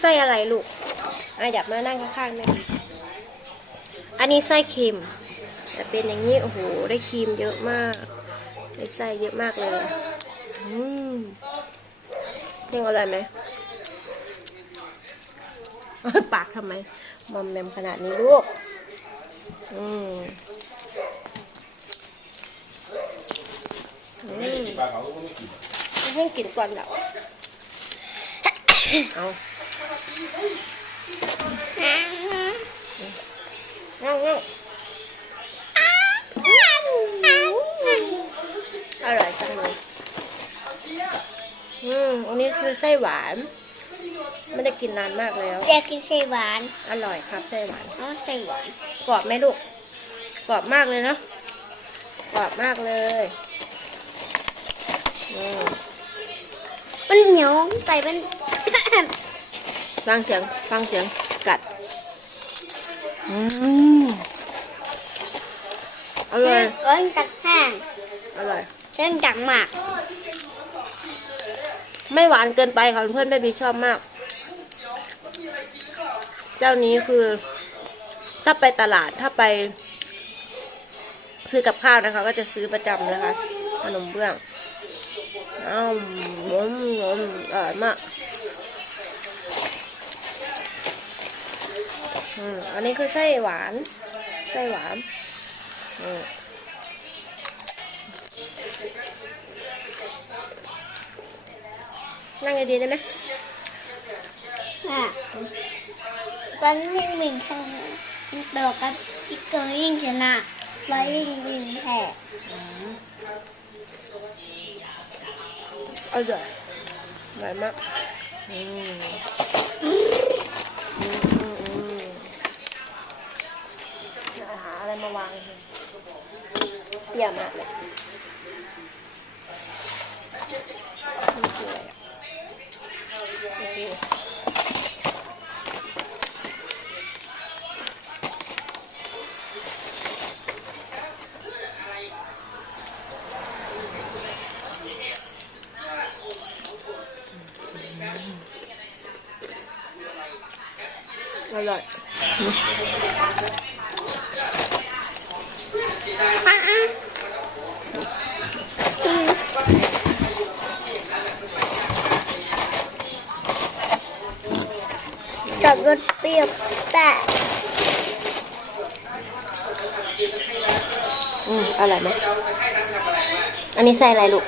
ไส้อะไรลูกอะอยากมานั่งข้างๆแม่บีอันนี้ไส้เค็มแต่เป็นอย่างนี้โอ้โหได้ครีมเยอะมากได้ไส้เยอะมากเลยอืมยังอร่อยไหมปากทำไมมอมแมมขนาดนี้ลูกอืมอืมให้กินก่อนแล้วเอานั่งนั่ง อร่อยจังเลยอืมอันนี้คือไส้หวาน ไม่ได้กินนานมากแล้ว อยากกินไส้หวาน อร่อยครับไส้หวานเอาไส้หวาน กรอบไหมลูก กรอบมากเลยเนาะ กรอบมากเลยอืมมันเหนียวไปมัน ฟังเสียง ฟังเสียงกัด อืมอร่อยก้นตักแห้งอร่อยเส้นจังหมาก ไม่หวานเกินไปค่ะเพื่อนแม่บีชอบมาก เจ้านี้คือ ถ้าไปตลาดถ้าไป ซื้อกับข้าวนะคะ ก็จะซื้อประจำนะคะขนมเบื้องอ้าวหอมหอมอร่อยมาก อืมอันนี้คือไส้หวาน ไส้หวานอืมนั่งดีๆได้ไหมอะตอนนี้วิ่งชนะตัวกับอีกเกอร์ยิ่งชนะแล้วยิ่งวิ่งแพ้อร่อยอร่อยมากอืมอืมอืมอืมเดี๋ยวหาอะไรมาวางเยี่ยมมากเลยนี่คืออะไรอะโอเคอร่อย อะอะกับรสเปรี้ยวแต่อืมอร่อยไหมอันนี้ไส้อะไรลูก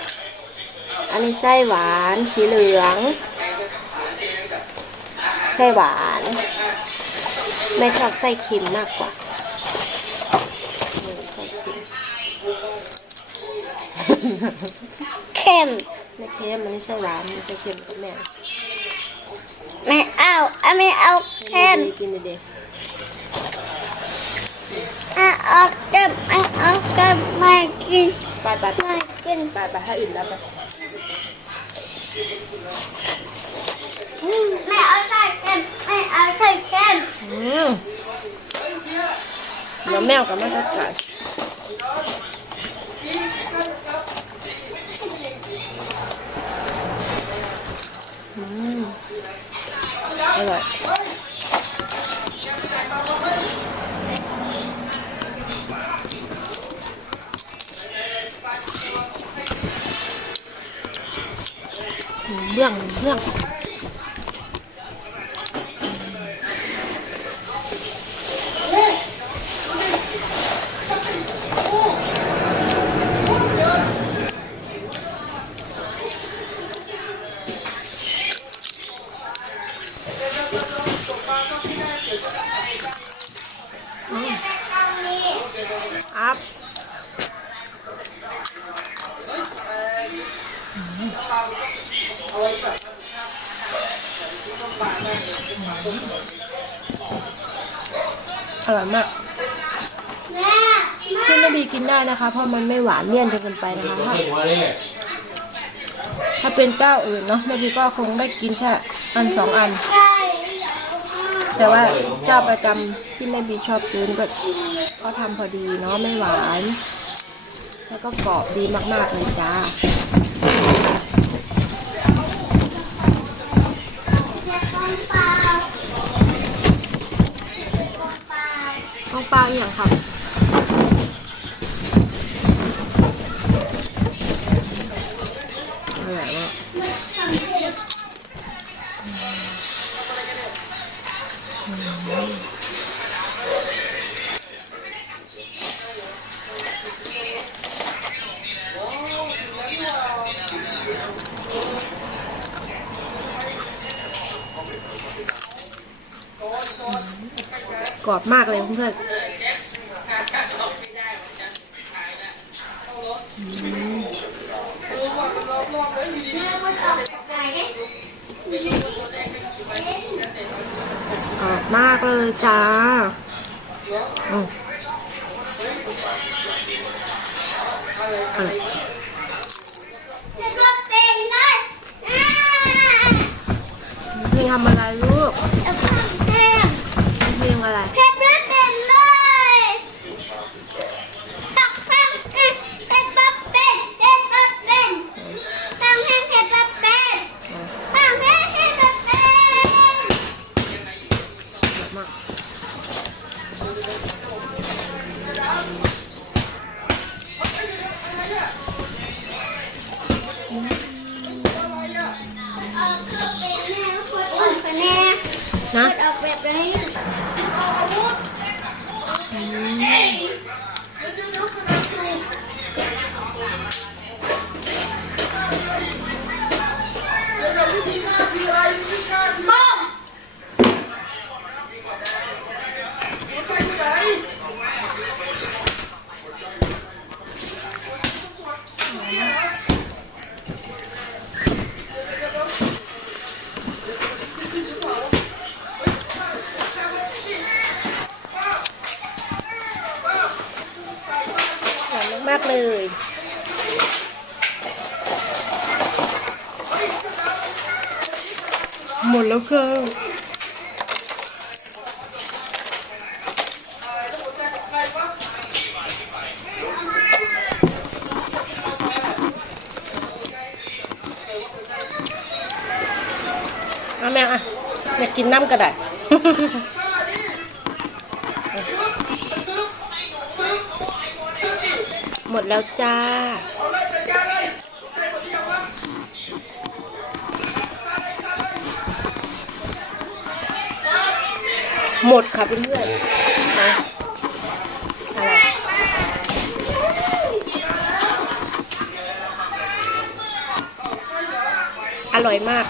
อันนี้ไส้หวานสีเหลืองไส้หวานแม่ชอบไส้เค็มมากกว่าอืมไส้เค็ม เข้มไม่เค็มอันนี้ไส้หวานมันไส้เค็มกับแม่ไม่เอาอะไม่เอาเข้มกินดีอะเอาเข้มไม่เอาเข้มไม่กินๆไปไปไปไม่กินไปไปถ้าอิ่มแล้วไปไม่เอาใส่เข้มไม่เอาใส่เข้มอืมเดี๋ยวแมวกับแม่จะกัดอืม อร่อย องเรื่องอัพอร่อยมากแม่พี่ไม่ดีกินได้นะคะ เพราะมันไม่หวานเลี่ยนจนเกินไปนะคะ ถ้าถ้าเป็นเจ้าอื่นเนาะแม่บีก็คงได้กินแค่อันสองอันใช่ แต่ว่าเจ้าประจำที่แม่บีชอบซื้อนี่ก็เขาทำพอดีเนาะไม่หวาน แล้วก็กรอบดีมากๆเลยจ้า กรอบมากเลยเพื่อนกรอบมากเลยจ้าเห็นว่าเป็นทำอะไรลูก น เลย หมดแล้วค่ะเอาแม่อะอยากกินน้ำก็ได้ หมดแล้วจ้า หมดค่ะเพื่อนๆนะอะไรอร่อยมาก